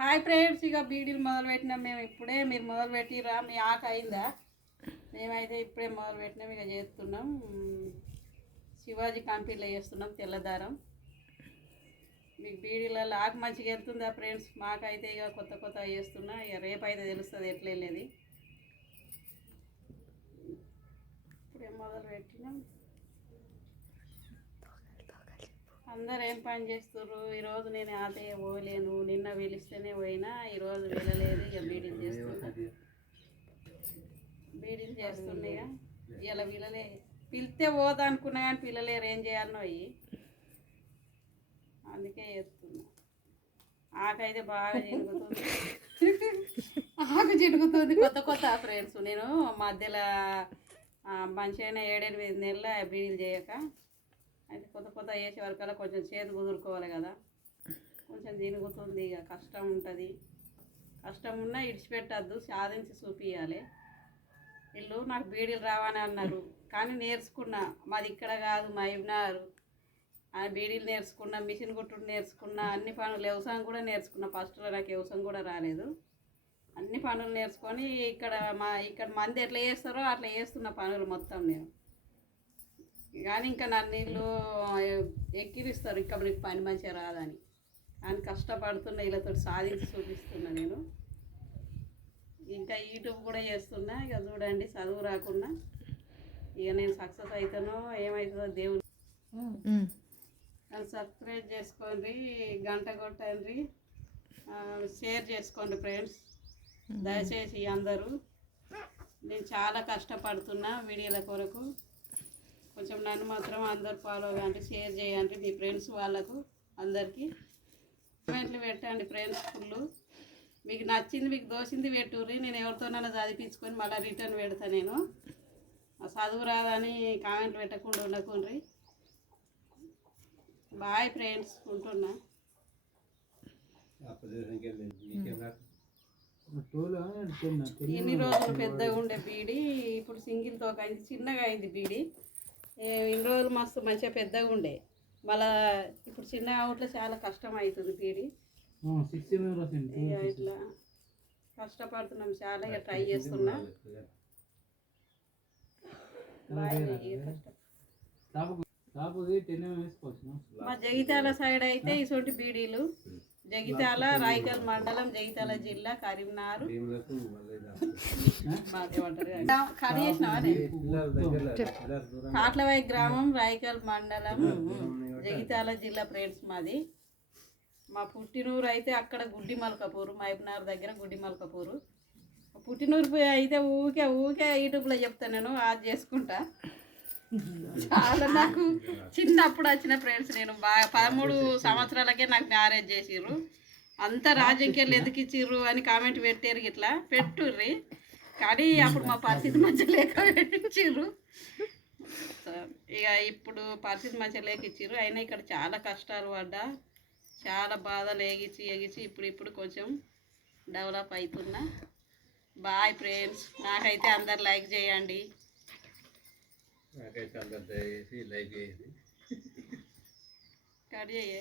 Hi friends, ఇక బీడీలు మొదలుపెట్టినాం మేము ఇప్పుడే. మీరు మొదలుపెట్టిరా? మీ ఆక అయిందా? మేమైతే ఇప్పుడే మొదలుపెట్టినాం. ఇక చేస్తున్నాం శివాజీ కంపెనీలో చేస్తున్నాం తెల్లదారం. మీకు బీడీలలో ఆకు మంచిగా వెళ్తుందా ఫ్రెండ్స్? మాకైతే ఇక కొత్త కొత్త చేస్తున్నా. ఇక రేపైతే తెలుస్తుంది ఎట్లా వెళ్ళేది. ఇప్పుడే మొదలుపెట్టినాం. అందరు ఏం పని చేస్తుర్రు? ఈరోజు నేను ఆతయ్య పోలేను. నిన్న పిలిస్తేనే పోయినా, ఈరోజు వెళ్ళలేదు. ఇక బీడీలు చేస్తున్నా. ఇలా పిల్లలే పిలిస్తే పోదా అనుకున్నా కానీ పిల్లలేరు. ఏం చేయాలనో అయ్యి అందుకే చేస్తున్నా. ఆకైతే బాగా చినుగుతుంది. ఆకు చినుగుతుంది కొత్త కొత్త ఫ్రెండ్స్. నేను మధ్యలో మంచిగానే 7-8 నెలల బీడీలు చేయక అయితే కొత్త కొత్త వేసే వరకల్లా కొంచెం చేతి కుదురుకోవాలి కదా. కొంచెం తిరుగుతుంది. ఇక కష్టం ఉంటుంది. కష్టం ఉన్నా ఇడిచిపెట్టద్దు, సాధించి చూపించాలి. వీళ్ళు నాకు బీడీలు రావని అన్నారు కానీ నేర్చుకున్నా. మాది ఇక్కడ కాదు, మహబూబ్నగర్. బీడీలు నేర్చుకున్నా, మిషన్ కుట్టుడు నేర్చుకున్నా, అన్ని పనులు వ్యవసాయం కూడా నేర్చుకున్నా. ఫస్ట్లో నాకు వ్యవసాయం కూడా రాలేదు. అన్ని పనులు నేర్చుకొని ఇక్కడ మంది ఎట్లా చేస్తారో అట్లా చేస్తున్న పనులు మొత్తం నేను. కానీ ఇంకా నన్ను వీళ్ళు ఎక్కిరిస్తారు, ఇంకా నీకు పని మంచిగా రాదని. కానీ కష్టపడుతున్నా, వీళ్ళతో సాధించి చూపిస్తున్నా నేను. ఇంకా యూట్యూబ్ కూడా చేస్తున్నా. ఇక చూడండి, చదువు రాకున్నా ఇక నేను సక్సెస్ అవుతానో ఏమవుతుందో దేవుడు. సబ్స్క్రైబ్ చేసుకోండి, గంట కొట్టండి, షేర్ చేసుకోండి ఫ్రెండ్స్ దయచేసి అందరూ. నేను చాలా కష్టపడుతున్నా వీడియోల కొరకు. కొంచెం నన్ను మాత్రం అందరు ఫాలో కాండి, షేర్ చేయండి మీ ఫ్రెండ్స్ వాళ్ళకు అందరికీ. కామెంట్లు పెట్టండి ఫ్రెండ్స్. ఫుల్ మీకు నచ్చింది, మీకు దోసింది పెట్టుర్రి. నేను ఎవరితోనైనా చదివించుకొని మళ్ళీ రిటర్న్ పెడతా. నేను చదువు రాదని కామెంట్లు పెట్టకుండా ఉండకుండ్రి. బాయ్ ఫ్రెండ్స్, ఉంటున్నా. ఇన్ని రోజులు పెద్దగా ఉండే బీడీ ఇప్పుడు సింగిల్తో అయింది, చిన్నగా అయింది బీడీ. ఇన్ని రోజులు మస్తు మంచిగా పెద్దగా ఉండే, మళ్ళా ఇప్పుడు చిన్న అవుట్లో చాలా కష్టం అవుతుంది బీడీ. ఇట్లా కష్టపడుతున్నాం చాలా. ఇక ట్రై చేస్తున్నా. మా జగిత్యాల సైడ్ అయితే ఇటువంటి బీడీలు. జగిత్యాల రాయకల్ మండలం, జగిత్యాల జిల్లా, కరీంనగర్. కాట్లవాయి గ్రామం, రాయకల్ మండలం, జగిత్యాల జిల్లా ఫ్రెండ్స్ మాది. మా పుట్టినూరు అయితే అక్కడ గుడ్డి మల్కపూరు, మహబూబ్నగర్ దగ్గర గుడ్డి మల్కపూరు. పుట్టినూరు అయితే ఊకే యూట్యూబ్లో చెప్తాను నేను, అది చేసుకుంటా. చాలా నాకు చిన్నప్పుడు వచ్చిన ఫ్రెండ్స్. నేను బాగా 13 సంవత్సరాలకే నాకు మ్యారేజ్ చేసిర్రు. అంతా రాజకీయాలు ఎందుకు ఇచ్చిర్రు అని కామెంట్ పెట్టారు. ఇట్లా పెట్టుర్రి కానీ అప్పుడు మా పరిస్థితి మంచిగా లేక పెట్టించిర్రు. ఇక ఇప్పుడు పరిస్థితి మంచిగా లేక ఇచ్చిర్రు. అయినా ఇక్కడ చాలా కష్టాలు పడ్డా, చాలా బాధలు ఎగిచి ఇప్పుడు కొంచెం డెవలప్ అవుతున్నా. Boy friends. నాకైతే అందరు లైక్ చేయండి. నాకైతే అందరు దయచేసి లైక్ చేయండి. కట్ చేయ